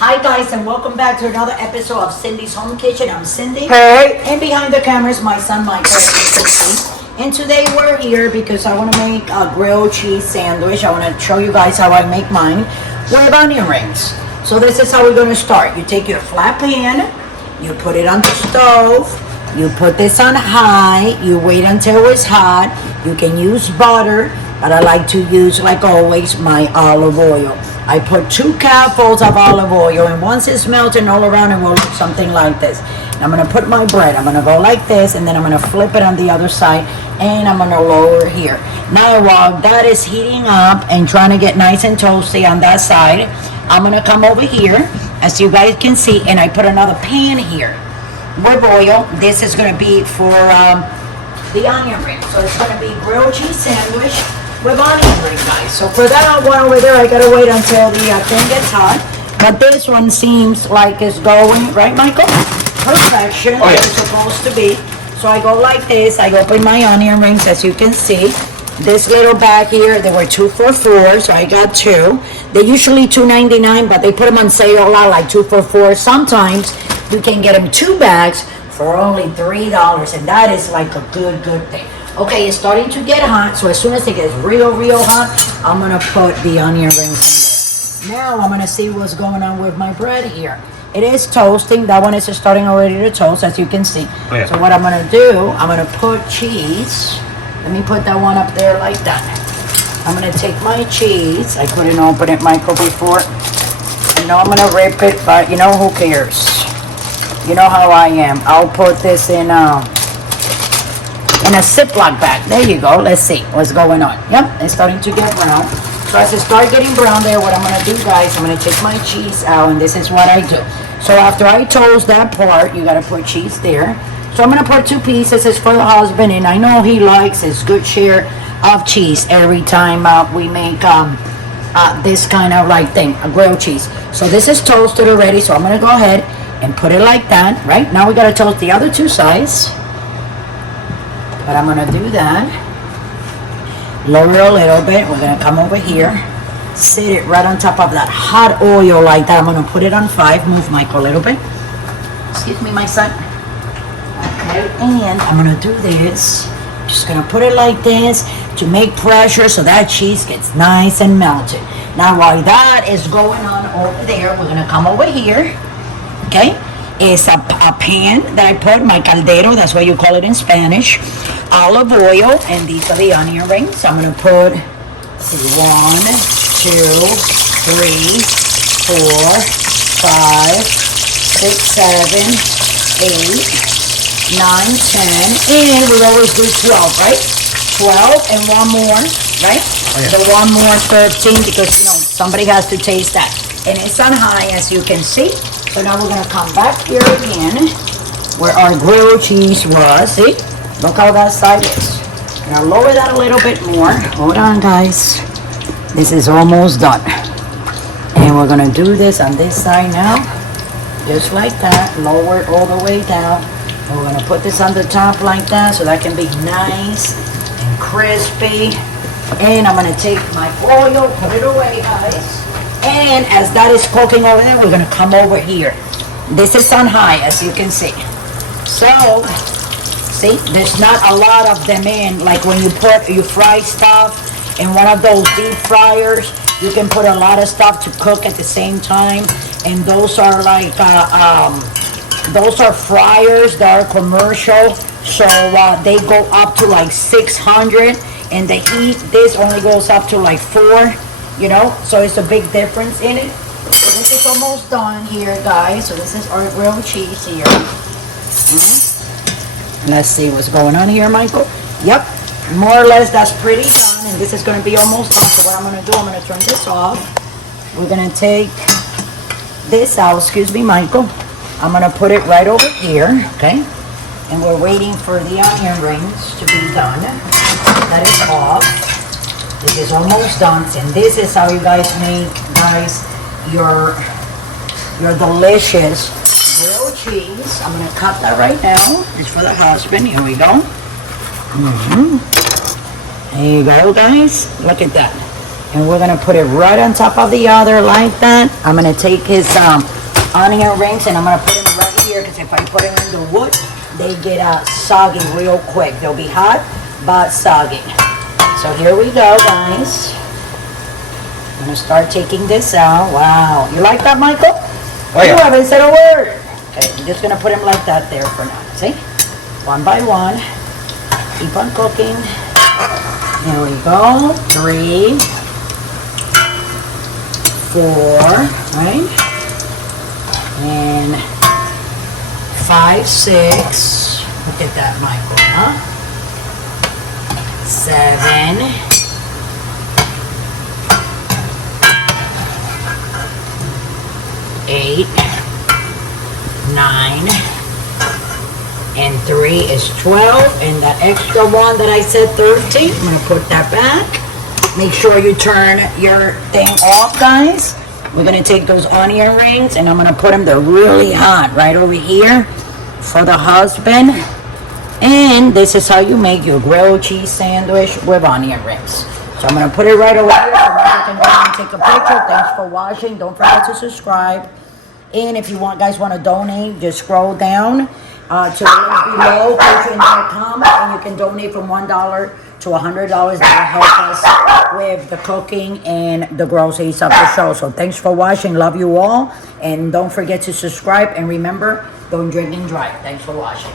Hi guys, and welcome back to another episode of Cindy's Home Kitchen. I'm Cindy. Hey. And behind the camera is my son Michael. And today we're here because I want to make a grilled cheese sandwich. I want to show you guys how I make mine with onion rings. So this is how we're going to start. You take your flat pan, you put it on the stove, you put this on high, you wait until it's hot. You can use butter, but I like to use, like always, my olive oil. I put 2 cupfuls of olive oil, and once it's melting all around, it will look something like this. And I'm gonna put my bread, I'm gonna go like this, and then I'm gonna flip it on the other side, and I'm gonna lower here. Now while that is heating up and trying to get nice and toasty on that side, I'm gonna come over here, as you guys can see, and I put another pan here with oil. This is gonna be for the onion ring. So it's gonna be grilled cheese sandwich with onion ring, guys. So for that one over there, I gotta wait until the thing gets hot. But this one seems like it's going, right, Michael? Perfection, like it's supposed to be. So I go like this, I open my onion rings, as you can see. This little bag here, they were 2 for $4, so I got 2. They're usually $2.99, but they put them on sale a lot, like 2 for $4. Sometimes you can get them 2 bags for only $3, and that is like a good thing. Okay, it's starting to get hot, so as soon as it gets real hot, I'm gonna put the onion rings in there. Now I'm gonna see what's going on with my bread here. It is toasting. That one is starting already to toast, as you can see. Oh, yeah. So what I'm gonna do, I'm gonna put cheese. Let me put that one up there like that. I'm gonna take my cheese. I couldn't open it, Michael, before. You know I'm gonna rip it, but you know, who cares? You know how I am. I'll put this in a Ziploc bag. There you go. Let's see what's going on. Yep, it's starting to get brown. So as it starts getting brown there, what I'm going to do, guys, I'm going to take my cheese out, and this is what I do. So after I toast that part, you got to put cheese there. So I'm going to put 2 pieces. It's for the husband, and I know he likes his good share of cheese every time we make this kind of like thing, a grilled cheese. So this is toasted already, so I'm going to go ahead and put it like that. Right now we got to toast the other 2 sides. But I'm gonna do that. Lower a little bit. We're gonna come over here, sit it right on top of that hot oil like that. I'm gonna put it on 5. Move, Michael, a little bit. Excuse me, my son. Okay, and I'm gonna do this. Just gonna put it like this to make pressure so that cheese gets nice and melted. Now while that is going on over there, we're gonna come over here. Okay. Is a pan that I put, my caldero, that's what you call it in Spanish, olive oil, and these are the onion rings. I'm going to put 1, 2, 3, 4, 5, 6, 7, 8, 9, 10, and we always do 12, right? 12 and 1 more, right? Oh, yeah. The 1 more 13, because you know somebody has to taste that. And it's on high, as you can see. So now we're going to come back here again where our grilled cheese was. See? Look how that side is. Now lower that a little bit more. Hold on, guys. This is almost done. And we're going to do this on this side now. Just like that. Lower it all the way down. And we're going to put this on the top like that so that can be nice and crispy. And I'm going to take my oil, put it away, guys. And as that is cooking over there, we're going to come over here. This is on high, as you can see. So, see, there's not a lot of them in. Like when you fry stuff in one of those deep fryers, you can put a lot of stuff to cook at the same time. And those are like, those are fryers that are commercial. So they go up to like 600. And the heat, this only goes up to like 4. You know, so it's a big difference in it. So this is almost done here, guys. So this is our grilled cheese here. Let's see what's going on here, Michael. Yep, more or less that's pretty done, and this is going to be almost done. So what I'm going to do, I'm going to turn this off. We're going to take this out. Excuse me, Michael. I'm going to put it right over here, okay? And we're waiting for the onion rings to be done. That is off. This is almost done, and this is how you guys make, guys, your delicious grilled cheese. I'm going to cut that right now. It's for the husband. Here we go. There you go, guys. Look at that. And we're going to put it right on top of the other like that. I'm gonna take his onion rings and I'm gonna put them right here, because if I put them in the wood, they get soggy real quick. They'll be hot, but soggy. So here we go, guys. I'm gonna start taking this out. Wow, you like that, Michael? Oh yeah. You haven't said a word. Okay, I'm just gonna put them like that there for now. See? One by one. Keep on cooking. Here we go. 3, 4, right? And 5, 6. Look at that, Michael, huh? 7. 8, 9, and 3 is 12, and that extra one that I said 13, I'm gonna put that back. Make sure you turn your thing off, guys. We're gonna take those onion rings and I'm gonna put them, they're really hot, right over here for the husband. And this is how you make your grilled cheese sandwich with onion rings. So I'm gonna put it right over here so you can go and take a picture. Thanks for watching. Don't forget to subscribe. And if you guys want to donate, just scroll down to the link below, patreon.com, and you can donate from $1 to $100. That will help us with the cooking and the groceries of the show. So thanks for watching. Love you all. And don't forget to subscribe. And remember, don't drink and drive. Thanks for watching.